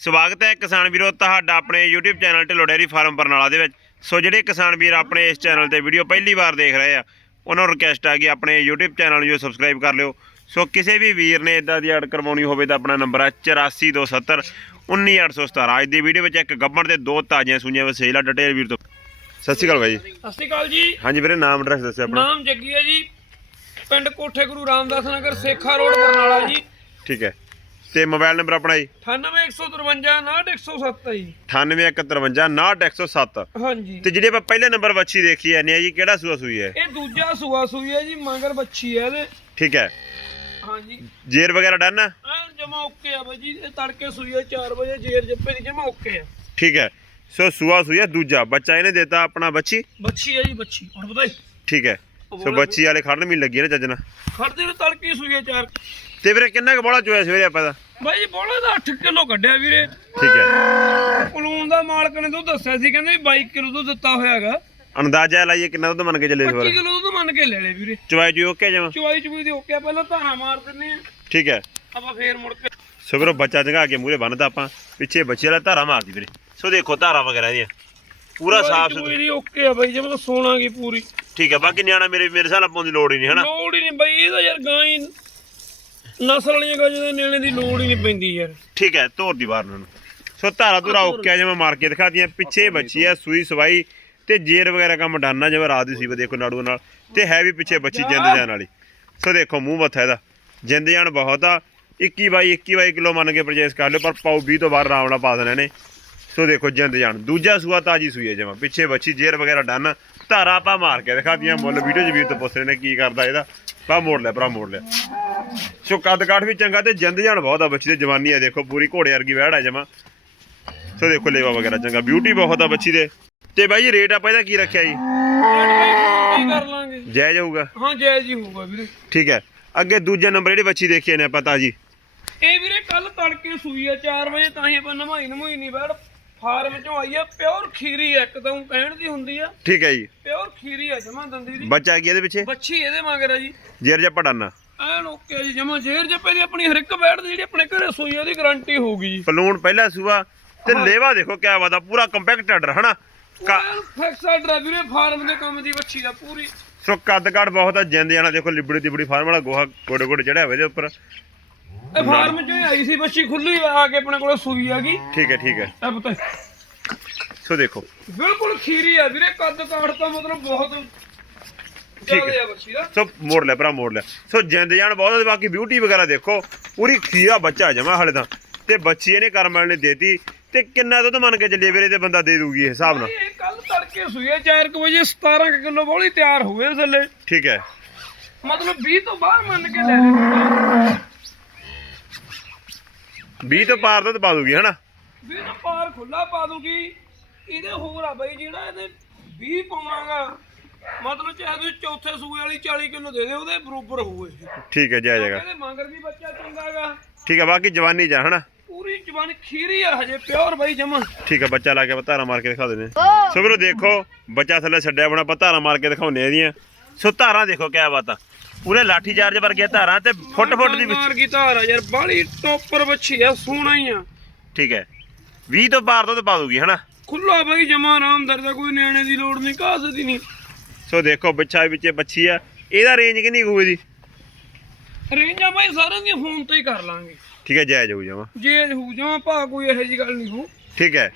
ਸਵਾਗਤ ਹੈ ਕਿਸਾਨ ਵੀਰੋ ਤੁਹਾਡਾ ਆਪਣੇ YouTube channel Dhillon dairy farm Barnala ਦੇ ਵਿੱਚ। ਸੋ ਜਿਹੜੇ ਕਿਸਾਨ ਵੀਰ ਆਪਣੇ ਇਸ ਚੈਨਲ ਤੇ ਵੀਡੀਓ ਪਹਿਲੀ ਵਾਰ ਦੇਖ ਰਹੇ ਆ ਉਹਨਾਂ ਨੂੰ ਰਿਕਵੈਸਟ ਆ ਕਿ ਆਪਣੇ YouTube ਚੈਨਲ ਨੂੰ ਸਬਸਕ੍ਰਾਈਬ ਕਰ ਲਿਓ। ਸੋ ਕਿਸੇ ਵੀ ਵੀਰ ਨੇ ਇਦਾਂ ਦੀ ਐਡ ਕਰਵਾਉਣੀ ਹੋਵੇ ਤਾਂ ਆਪਣਾ ਨੰਬਰ ਹੈ 8427 19817 ਅੱਜ ਦੀ ਵੀਡੀਓ ਵਿੱਚ ਇੱਕ ਗੱਬਣ ਤੇ ਦੋ ਤਾਜ਼ੀਆਂ ਸੂਈਆਂ ਵਸੇਲ ਡਿਟੇਲ ਵੀਰ ਤੋਂ। ਸਤਿ ਸ਼੍ਰੀ ਅਕਾਲ ਬਾਈ ਸਤਿ ਸ਼੍ਰੀ ਅਕਾਲ ਜੀ। ਹਾਂਜੀ ਵੀਰੇ ਨਾਮ ਐਡਰੈਸ ਦੱਸਿਓ ਆਪਣਾ। ਨਾਮ ਜੱਗੀ ਹੈ ਜੀ। ਪਿੰਡ ਕੋਠੇ ਗੁਰੂ ਰਾਮਦਾਸ ਨਗਰ ਸੇਖਾ ਰੋਡ ਬਰਨਾਲਾ ਜੀ। ਠੀਕ ਹੈ। ਤੇ ਮੋਬਾਈਲ ਨੰਬਰ ਆਪਣਾ ਜੀ? 98153 98107 ਜੀ। 9851599107 ਹਾਂਜੀ। ਤੇ ਜਿਹੜੀ ਆਪਾਂ ਪਹਿਲੇ ਨੰਬਰ ਵੱਛੀ ਦੇਖੀ ਐ ਨੇ ਜੀ ਕਿਹੜਾ ਸੂਆ ਸੂਈ ਹੈ? ਇਹ ਦੂਜਾ ਸੂਆ ਸੂਈ ਹੈ ਜੀ ਮਗਰ ਬੱਚੀ ਹੈ ਇਹਦੇ। ਠੀਕ ਹੈ। ਹਾਂਜੀ। ਜੇਰ ਵਗੈਰਾ ਡਨ? ਐ ਜਮਾ ਓਕੇ ਆ ਬਾਈ ਜੀ ਇਹ ਤੜਕੇ ਸੂਈ ਹੈ 4 ਵਜੇ ਜੇਰ ਜੱਪੇ ਦੀ ਜਮਾ ਓਕੇ ਆ। ਠੀਕ ਹੈ। ਸੋ ਸੂਆ ਸੂਈ ਹੈ ਦੂਜਾ ਬੱਚਾ ਇਹਨੇ ਦਿੱਤਾ ਆਪਣਾ ਬੱਚੀ ਬੱਚੀ ਹੈ ਜੀ ਬੱਚੀ ਹੁਣ ਪਤਾ ਠੀਕ ਹੈ। ਸੋ ਬੱਚੀ ਵਾਲੇ ਖੜਨ ਵੀ ਲੱਗੀ ਨਾ ਚੱਜਣਾ ਖੜਦੇ ਨੂੰ ਤੜਕੇ ਹੈ 4 ਤੇ ਵੀਰੇ ਕਿੰਨਾ ਕੁ ਬੋਲਾ ਚੋਇਆ ਸਵੇਰੇ ਆਪਾਂ ਦਾ? ਬਾਈ ਜੀ ਬੋਲੇ ਦਾ 8 ਕਿਲੋ ਕੱਢਿਆ ਵੀਰੇ। ਠੀਕ ਹੈ। ਪਲੂਨ ਦਾ ਮਾਲਕ ਨੇ ਦੁੱਧ ਦੱਸਿਆ ਸੀ ਕਹਿੰਦੇ ਵੀ 22 ਕਿਲੋ ਦੁੱਧ ਦਿੱਤਾ ਹੋਇਆਗਾ ਅੰਦਾਜ਼ਾ ਲਾਈਏ ਕਿੰਨਾ ਦੁੱਧ ਮੰਨ ਕੇ ਚੱਲੇ ਇਸ 25 ਵਾਰ ਕਿਲੋ ਦੁੱਧ ਮੰਨ ਕੇ ਲੈ ਲੈ ਵੀਰੇ। ਚਵਾਈ ਜੀ ਓਕੇ ਜਮਾ ਚੁਆਈ ਚੁਈ ਦੀ ਓਕੇ ਪਹਿਲਾਂ ਧਾਰਾ ਮਾਰ ਦਿੰਨੇ ਆ ਠੀਕ ਹੈ। ਆਪਾਂ ਫੇਰ ਮੁੜ ਕੇ ਸੋ ਵੀਰੋ ਬੱਚਾ ਚੰਗਾ ਕੇ ਮੂਰੇ ਬੰਨਦਾ ਆਪਾਂ। ਪਿੱਛੇ ਬੱਚੇ ਵਾਲਾ ਧਾਰਾ ਮਾਰਦੀ ਵੀਰੇ। ਸੋ ਦੇਖੋ ਧਾਰਾ ਵਗੈਰਾ ਦੀਆਂ ਪੂਰਾ ਸਾਫ਼ ਸੁਥਰਾ। ਓਕੇ ਆ ਬਾਈ ਜਿਵੇਂ ਸੋਣਾਗੀ ਪੂਰੀ। ਠੀਕ ਹੈ ਬਾਕੀ ਨਿਆਣਾ ਮੇਰੇ ਮੇਰੇ ਹਿਸਾਬ ਨਾਲ ਪਾਉਣ ਦੀ ਲੋੜ ਹੀ ਨਹੀਂ ਹਨਾ? ਲੋੜ ਹੀ ਨਹੀਂ ਬਾਈ ਇਹਦਾ ਯਾਰ ਗਾਂ ਹੀ ਨਸਲ ਵਾਲੀਆਂ ਗਾਂ ਜਿਹਦੇ ਨੇੜੇ ਦੀ ਲੋੜ ਹੀ ਨਹੀਂ ਪੈਂਦੀ ਯਾਰ। ਠੀਕ ਹੈ ਧੋਰ ਦੀ ਬਾਹਰ ਨੂੰ। ਸੋ ਧਾਰਾ ਧੁਰਾ ਓਕੇ ਆ ਜਿਵੇਂ ਮਾਰ ਕੇ ਦਿਖਾਤੀਆਂ ਪਿੱਛੇ ਬੱਚੀ ਆ ਸੂਈ ਸਵਾਈ ਤੇ ਜੇਰ ਵਗੈਰਾ ਕੰਮ ਡਾਨਾ ਜਿਵੇਂ ਰਾਤ ਦੀ ਸੀ ਵਾ ਦੇਖੋ ਨਾੜੂ ਨਾਲ। ਤੇ ਹੈ ਵੀ ਪਿੱਛੇ ਬੱਚੀ ਜਿੰਦ ਜਾਨ ਵਾਲੀ। ਸੋ ਦੇਖੋ ਮੂੰਹ ਮੱਥਾ ਇਹਦਾ। ਜਿੰਦ ਜਾਨ ਬਹੁਤ ਆ। 21 ਬਾਈ 21 ਬਾਈ ਕਿਲੋ ਮੰਨ ਕੇ ਪਰਚੇਸ ਕਰ ਲਿਓ ਪਰ ਪਾਉ 20 ਤੋਂ ਬਾਅਦ ਆਰਾਮ ਨਾਲ ਪਾ ਦੇਣੇ ਨੇ ਸੋ ਦੇਖੋ ਜਿੰਦ ਜਾਨ ਦੂਜਾ ਸੂਆ ਤਾਜੀ ਸੂਈ ਹੈ ਜਮਾ। ਪਿੱਛੇ ਬੱਚੀ ਜੇਰ ਵਗੈਰਾ ਡਨ ਧਾਰਾ ਆਪਾਂ ਮਾਰ ਕੇ ਦਿਖਾਤੀਆਂ ਮੁੱਲ ਵੀਡੀਓ 'ਚ ਵੀਰ ਤੋਂ ਪੁੱਛ ਰਹੇ ਨੇ ਕੀ ਕਰਦਾ ਇਹਦਾ। ਪਾ ਮੋੜ ਲਿਆ ਭਰਾ ਮੋੜ ਲਿਆ। ਸੋ ਕੱਦ ਕਾਠ ਵੀ ਚੰਗਾ ਤੇ ਜਿੰਦ ਜਾਨ ਬਹੁਤ ਆ ਬੱਚੀ ਦੇ ਜਵਾਨੀ ਆ ਦੇਖੋ ਪੂਰੀ ਘੋੜੇ ਵਰਗੀ ਵਹਿੜ ਆ ਜਮਾ। ਸੋ ਦੇਖੋ ਲੇਵਾ ਵਗੈਰਾ ਚੰਗਾ ਬਿਊਟੀ ਬਹੁਤ ਆ ਬੱਚੀ ਦੇ। ਤੇ ਬਾਈ ਜੀ ਰੇਟ ਆਪਾਂ ਇਹਦਾ ਕੀ ਰੱਖਿਆ ਜੀ? ਕਰ ਲਾਂਗੇ ਜਾਇਜ਼ ਹੋਊਗਾ? ਹਾਂ ਜਾਇਜ਼ ਹੀ ਹੋਊਗਾ ਵੀਰੇ। ਠੀਕ ਹੈ। ਅੱਗੇ ਦੂਜਾ ਨੰਬਰ ਜਿਹੜੀ ਬੱਚੀ ਦੇਖੀ ਨੇ ਆਪਾਂ ਤਾਜੀ ਇਹ ਵੀਰੇ ਕੱਲ ਤੜਕੇ ਸੂਈ ਆ 4 ਵਜੇ ਤਾਂ ਹੀ ਆਪਾਂ ਨਮਾਈ ਨਮੂਈ ਨਹੀਂ ਬੈਠ ਫਾਰਮ ਚੋਂ ਆਈ ਆ ਪਿਓਰ ਖੀਰੀ ਆ, ਇੱਕ ਤਾਂ ਊਂ ਕਹਿਣ ਦੀ ਹੁੰਦੀ ਆ। ਠੀਕ ਹੈ ਜੀ। ਪਿਓਰ ਖੀਰੀ ਆ ਜਮਾ ਦੰਦੀ ਦੀ। ਬੱਚਾ ਕੀ ਇਹਦੇ ਪਿੱਛੇ? ਬੱਚੀ ਇਹਦੇ ਮਗਰ ਆ ਜੀ। ਜੇਰ ਜੱਪਾ ਡਾਨਾ। ਐਨ ਓਕੇ ਜੀ ਜਮਾ ਜੇਰ ਜੱਪੇ ਦੀ ਆਪਣੀ ਹਰ ਇੱਕ ਬੈਠ ਦੀ ਜਿਹੜੀ ਆਪਣੇ ਘਰੇ ਸੂਈ ਆ, ਉਹਦੀ ਗਾਰੰਟੀ ਹੋਊਗੀ ਜੀ। ਪਲੂਣ ਪਹਿਲਾ ਸੂਆ ਤੇ ਲੇਵਾ ਦੇਖੋ ਕਿਆ ਆ ਪੂਰਾ ਕੰਪੈਕਟ ਆਰਡਰ ਹਨਾ? ਕਾ- ਫਿਕਸਡ ਡਰਾ ਵੀਰੇ ਫਾਰਮ ਦੇ ਕੰਮ ਦੀ ਬੱਚੀ ਦਾ ਪੂਰੀ। ਸੋ ਕੱਦ ਕਾਠ ਬਹੁਤ ਆ ਜਿੰਦ ਜਾਣਾ ਦੇਖੋ ਲਿਬੜੀ ਤਿਬੜੀ ਫਾਰਮ ਵਾਲਾ ਗੋਹਾ ਗੋਡੇ ਗੋਡੇ ਚੜਿਆ ਹੋਇਆ ਇਹਦੇ ਉੱਪਰ। ਇਹ ਫਾਰਮ ਚੋਂ ਹੀ ਆਈ ਸੀ ਬੱਚੀ ਖੁੱਲੀ ਆ ਕੇ ਆਪਣੇ ਕੋਲੇ ਸੂਈ ਆ ਗਈ। ਠੀਕ ਹੈ ਠੀਕ ਹੈ। ਇਹ ਪਤਾ ਸੋ ਦੇਖੋ। ਬਿਲਕੁਲ ਖੀਰੀ ਆ ਵੀਰੇ ਕੱਦ ਕਾਠ ਤਾਂ ਮਤਲਬ ਬਹੁਤ ਠੀਕ ਹੈ। ਸੋ ਮੋੜ ਲਿਆ ਭਰਾ ਮੋੜ ਲਿਆ। ਸੋ ਜਿੰਦ ਜਾਨ ਬਹੁਤ ਤੇ ਬਾਕੀ ਬਿਊਟੀ ਵਗੈਰਾ ਦੇਖੋ ਪੂਰੀ ਖੀਰਾ ਬੱਚਾ ਜਮਾ ਹਲੇ ਤਾਂ। ਤੇ ਬੱਚੀ ਇਹਨੇ ਕਰਮ ਵਾਲੇ ਨੇ ਦੇਤੀ ਤੇ ਕਿੰਨਾ ਦੁੱਧ ਮੰਨ ਕੇ ਚੱਲੇ ਵੀਰੇ ਤੇ ਬੰਦਾ ਦੇ ਦੂਗੀ ਇਹ ਹਿਸਾਬ ਨਾਲ। ਇਹ ਕੱਲ ਤੜਕੇ ਸੂਈ ਆ 4 ਵਜੇ 17 ਕਿਲੋ ਬੋਲੀ ਤਿਆਰ ਹੋਏ ਥੱਲੇ। ਠੀਕ ਹੈ। ਮਤਲਬ 20 ਤੋਂ ਬਾਹਰ ਮੰਨ ਕੇ ਲੈ ਲੈ 20 ਤੋਂ ਪਾਰ ਦੁੱਧ ਪਾ ਦੂਗੀ ਹਨਾ? 20 ਤੋਂ ਪਾਰ ਖੁੱਲਾ ਪਾ ਦੂਗੀ। ਇਹਦੇ ਹੋਰ ਆ ਬਈ ਜਿਹੜਾ ਇਹਦੇ 20 ਪਾਵਾਂਗਾ ਮਤਲਬ ਚਾਹੇ ਤੁਸੀਂ ਚੌਥੇ ਸੂਏ ਵਾਲੀ 40 ਕਿਲੋ ਦੇ ਦੇ ਉਹਦੇ ਬਰੋਬਰ ਹੋਊ ਇਹ। ਠੀਕ ਹੈ ਜੈ ਜਗਾ ਇਹਦੇ ਮਗਰ ਵੀ ਬੱਚਾ ਚੰਗਾਗਾ ਠੀਕ ਹੈ ਬਾਕੀ ਜਵਾਨੀ ਜਾ ਹਨਾ? ਪੂਰੀ ਜਵਾਨ ਖੀਰੀ ਆ ਹਜੇ ਪਿਓਰ ਬਈ ਜਮਾ। ਠੀਕ ਹੈ ਬੱਚਾ ਲਾ ਕੇ ਧਾਰਾ ਮਾਰ ਕੇ ਦਿਖਾ ਦਿੰਦੇ ਸੋ ਵੀਰੋ ਦੇਖੋ ਬੱਚਾ ਥੱਲੇ ਛੱਡਿਆ ਬਣਾ ਆਪਾਂ ਧਾਰਾ ਮਾਰ ਕੇ ਦਿਖਾਉਂਦੇ ਆ ਇਹਦੀਆਂ। ਸੋ ਧਾਰਾਂ ਦੇਖੋ ਕਿਆ ਬਾਤ ਆ। ਪੂਰੇ ਲਾਠੀ ਚਾਰਜ ਵਰਗੀਆਂ ਧਾਰਾਂ ਤੇ ਫੁੱਟ ਫੁੱਟ ਦੀ ਮਾਰ ਕੀ ਧਾਰ ਆ ਯਾਰ ਬਾਲੀ ਟੋਪਰ ਬੱਚੀ ਆ ਸੋਹਣਾ ਹੀ ਆ। ਠੀਕ ਹੈ। 20 ਤੋਂ ਪਾਰ ਦੁੱਧ ਪਾ ਦੂਗੀ ਹਨਾ? ਖੁੱਲਾ ਬਈ ਜਮਾ ਆਰਾਮਦਾਰ ਦਾ ਕੋਈ ਨਿਆਣੇ ਦੀ ਲੋੜ ਨਹੀਂ ਕਾਸੇ ਦੀ ਨਹੀਂ। ਸੋ ਦੇਖੋ ਬੱਚਾ ਵਿੱਚੇ ਬੱਚੀ ਆ। ਇਹਦਾ ਰੇਂਜ ਕਿੰਨੀ ਕੁ ਹੋਊਗੀ ਦੀ ਰੇਂਜਾਂ ਬਾਈ ਸਾਰਿਆਂ ਦੀਆਂ ਫੋਨ ਤੇ ਹੀ ਕਰ ਲਾਂਗੇ। ਠੀਕ ਹੈ ਜਾਇਜ਼ ਹੋਊ ਜਾਵਾ ਜੇ ਹੋ ਜਾਵਾਂ ਭਾ ਕੋਈ ਇਹੋ ਜੀ ਗੱਲ ਨਹੀਂ ਹੋ ਠੀਕ ਹੈ।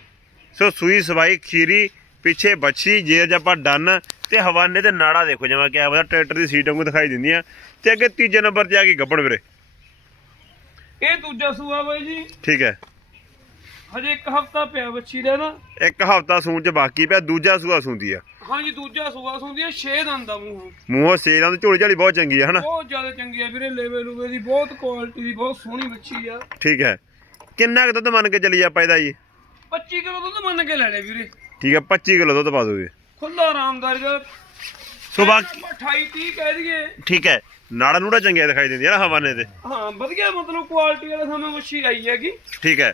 ਸੋ ਸੂਈ ਸਵਾਈ ਖੀਰੀ ਪਿੱਛੇ ਬੱਚੀ ਜੇ ਆਪਾਂ ਡਨ ਤੇ ਹਵਾਨੇ ਤੇ ਨਾੜਾ ਦੇਖੋ ਜਿਵੇਂ ਕਿਹਾ ਪਤਾ ਟਰੈਕਟਰ ਦੀ ਸੀਟ ਵਾਂਗੂ ਦਿਖਾਈ ਦਿੰਦੀਆਂ ਤੇ ਅੱਗੇ ਤੀਜੇ ਨੰਬਰ ਤੇ ਆ ਗਈ ਗੱਬੜ ਵੀਰੇ। ਇਹ ਦੂਜਾ ਸੂਆ ਬਾਈ ਜੀ। ਠੀਕ ਹੈ। ਹਜੇ ਇੱਕ ਹਫਤਾ ਪਿਆ ਬੱਚੀ ਦਾ ਨਾ। ਇੱਕ ਹਫਤਾ ਸੂਣ ਚ ਬਾਕੀ ਪਿਆ ਦੂਜਾ ਸੂਆ ਸੂੰਦੀ ਆ। ਹਾਂਜੀ ਦੂਜਾ ਸੂਆ ਸੁੰਦੀ ਆ 6 ਦੰਦ ਦਾ ਮੂੰਹ। ਮੂੰਹੋਂ ਸੇਲਾਂ ਦੀ ਝੋਲੀ ਝਾਲੀ ਬਹੁਤ ਚੰਗੀ ਆ ਹਨਾ? ਬਹੁਤ ਜ਼ਿਆਦਾ ਚੰਗੀ ਆ ਵੀਰੇ ਲੇਵੇ ਲੂਵੇ ਦੀ ਬਹੁਤ ਕੁਆਲਿਟੀ ਦੀ ਬਹੁਤ ਸੋਹਣੀ ਬੱਚੀ ਆ। ਠੀਕ ਹੈ। ਕਿੰਨਾ ਕੁ ਦੁੱਧ ਮੰਨ ਕੇ ਚੱਲੀ ਆਪਾਂ ਇਹਦਾ ਜੀ? 25 ਕਿਲੋ ਦੁੱਧ ਮੰਨ ਕੇ ਲੈ ਲੈ ਵੀਰੇ। ਠੀਕ ਹੈ 25 ਕਿਲੋ ਦੁੱਧ ਪਾ ਦੋਗੇ ਖੁੱਲਾ ਆਰਾਮਦਾਰੀ ਦਾ ਸੋ ਬਾਕੀ 28 30 ਕਹਿ ਦਈਏ। ਠੀਕ ਹੈ। ਨਾੜਾ ਨੂੜਾ ਚੰਗੀਆਂ ਦਿਖਾਈ ਦਿੰਦੀਆਂ ਨਾ ਹਵਾਨੇ ਤੇ। ਹਾਂ ਵਧੀਆ ਮਤਲਬ ਕੁਆਲਿਟੀ ਵਾਲੇ ਸਾਹਮਣੇ ਮੱਛੀ ਆਈ ਹੈਗੀ। ਠੀਕ ਹੈ।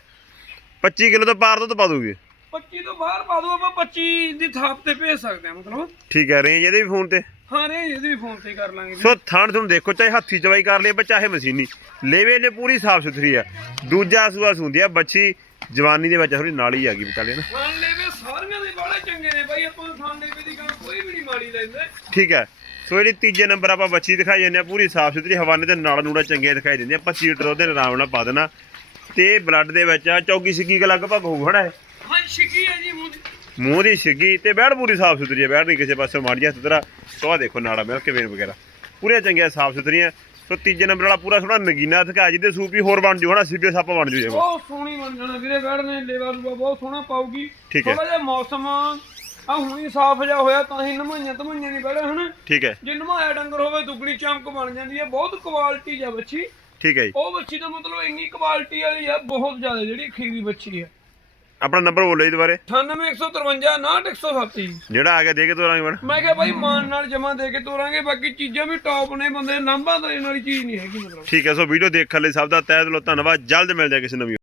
25 ਕਿਲੋ ਤੋਂ ਪਾਰ ਦੁੱਧ ਪਾ ਦੋਗੇ। 25 ਤੋਂ ਬਾਹਰ ਪਾ ਦੋ ਆਪਾਂ 25 ਦੀ ਥਾਪ ਤੇ ਭੇਜ ਸਕਦੇ ਹਾਂ ਮਤਲਬ। ਠੀਕ ਹੈ ਰੇਂਜ ਇਹਦੇ ਵੀ ਫੋਨ ਤੇ। ਹਾਂ ਰੇ ਇਹਦੀ ਵੀ ਫੋਨ ਤੇ ਕਰ ਲਾਂਗੇ ਸੋ ਥਣ ਤੁਹਾਨੂੰ ਦੇਖੋ ਚਾਹੇ ਹੱਥੀ ਚਵਾਈ ਕਰ ਲਈਏ ਪਰ ਚਾਹੇ ਮਸ਼ੀਨੀ। ਲੇਵੇ ਨੇ ਪੂਰੀ ਸਾਫ਼ ਸੁਥਰੀ ਆ। ਦੂਜਾ ਸੂਆ ਸੁੰਦੀ ਆ ਬੱਚੀ ਜਵਾਨੀ ਦੇ ਵਿੱਚ ਥੋੜੀ ਨਾਲ ਹੀ ਆ ਗਈ ਬਤਾਲੇ ਨਾ। ਖਾਣ ਲੈਵੇ ਸਾਰੀਆਂ ਦੇ ਬਾਲੇ ਚੰਗੇ ਨੇ ਬਾਈ ਆਪਾਂ ਖਾਣ ਲੈਵੇ ਦੀ ਗੱਲ ਕੋਈ ਵੀ ਨਹੀਂ ਮਾੜੀ ਲੈਂਦੇ। ਠੀਕ ਹੈ। ਸੋ ਜਿਹੜੀ ਤੀਜੇ ਨੰਬਰ ਆਪਾਂ ਬੱਚੀ ਦਿਖਾਈ ਜਾਂਦੇ ਆ ਪੂਰੀ ਸਾਫ਼ ਸੁਥਰੀ ਹਵਾਨੇ ਤੇ ਨਾਲ ਨੂੜਾ ਚੰਗੇ ਦਿਖਾਈ ਦਿੰਦੇ ਆ 25 ਲੀਟਰ ਉਹਦੇ ਆਰਾਮ ਨਾਲ ਪਾ ਦੇਣਾ। ਤੇ ਬਲੱਡ ਦੇ ਵਿੱਚ ਆ ਚੌਗੀ ਸਿੱਗੀ ਕੁ ਲਗਭਗ ਹੋਊ ਖੜਾ ਹੈ। ਹਾਂ ਸ਼ਿਕੀ ਹੈ ਜੀ ਮੂੰਹ ਦੀ। ਮੂੰਹ ਦੀ ਸਿੱਗੀ ਤੇ ਬੈੜ ਪੂਰੀ ਸਾਫ਼ ਸੁਥਰੀ ਹੈ ਬੈੜ ਨਹੀਂ ਕਿਸੇ ਪਾਸੇ ਮਾੜੀ ਹੱਥ ਤੇਰਾ। ਸੋ ਆਹ ਦੇਖੋ ਨਾੜਾ ਮਿਲ ਕੇ ਵੇਨ ਵਗੈਰਾ। ਪੂਰੇ ਚੰਗੇ ਸਾਫ਼ ਸੁਥਰੀਆਂ। ਸੋ ਤੀਜੇ ਨੰਬਰ ਵਾਲਾ ਪੂਰਾ ਥੋੜਾ ਨਗੀਨਾ ਦਿਖਾ ਜਿਹਦੇ ਸੂਪ ਹੀ ਹੋਰ ਬਣ ਜੂ ਹਨਾ? ਸਿੱਧੇ ਸੱਪ ਬਣ ਜੂ ਜੇ ਬਹੁਤ ਸੋਹਣੀ ਬਣ ਜਾਣਾ ਵੀਰੇ ਬੈਠਨੇ ਲੇਵਾ ਲੂਆ ਬਹੁਤ ਸੋਹਣਾ ਪਾਉਗੀ ਠੀਕ ਹੈ। ਥੋੜਾ ਜਿਹਾ ਮੌਸਮ ਆ ਹੁਣੀ ਸਾਫ਼ ਜਿਹਾ ਹੋਇਆ ਤਾਂ ਹੀ ਨਮਾਈਆਂ ਧਮਾਈਆਂ ਨਹੀਂ ਬੈਠਾ ਹਨਾ? ਠੀਕ ਹੈ। ਜੇ ਨਮਾਇਆ ਡੰਗਰ ਹੋਵੇ ਦੁੱਗਣੀ ਚਮਕ ਬਣ ਜਾਂਦੀ ਹੈ। ਬਹੁਤ ਕੁਆਲਿਟੀ ਜਾਂ ਬੱਚੀ ਠੀਕ ਹੈ ਜੀ। ਉਹ ਬੱਚੀ ਦਾ ਮਤਲਬ ਇੰਨੀ ਕੁਆਲਿਟੀ ਵਾਲੀ ਆ ਬਹੁਤ ਜ਼ਿਆਦਾ ਜਿਹੜੀ ਖੀਰੀ ਬੱਚੀ ਹੈ ਆਪਣਾ ਨੰਬਰ ਬੋਲੋ ਜੀ ਦੁਬਾਰੇ। 98153 6107 ਜਿਹੜਾ ਆ ਗਿਆ ਦੇ ਕੇ ਤੋਰਾਂਗੇ ਮੈਡਮ ਮੈਂ ਕਿਹਾ ਬਾਈ ਮਾਨ ਨਾਲ ਜਮਾ ਦੇ ਕੇ ਤੋਰਾਂਗੇ ਬਾਕੀ ਚੀਜ਼ਾਂ ਵੀ ਟੌਪ ਨੇ ਬੰਦੇ ਲਾਂਭਾ ਦੇਣ ਵਾਲੀ ਚੀਜ਼ ਨਹੀਂ ਹੈਗੀ ਮਤਲਬ। ਠੀਕ ਹੈ ਸੋ ਵੀਡੀਓ ਦੇਖਣ ਲਈ ਸਭ ਦਾ ਤਹਿ ਦਿਲੋਂ ਧੰਨਵਾਦ। ਜਲਦ ਮਿਲਦੇ ਹਾਂ ਕਿਸੇ ਨਵੀਂ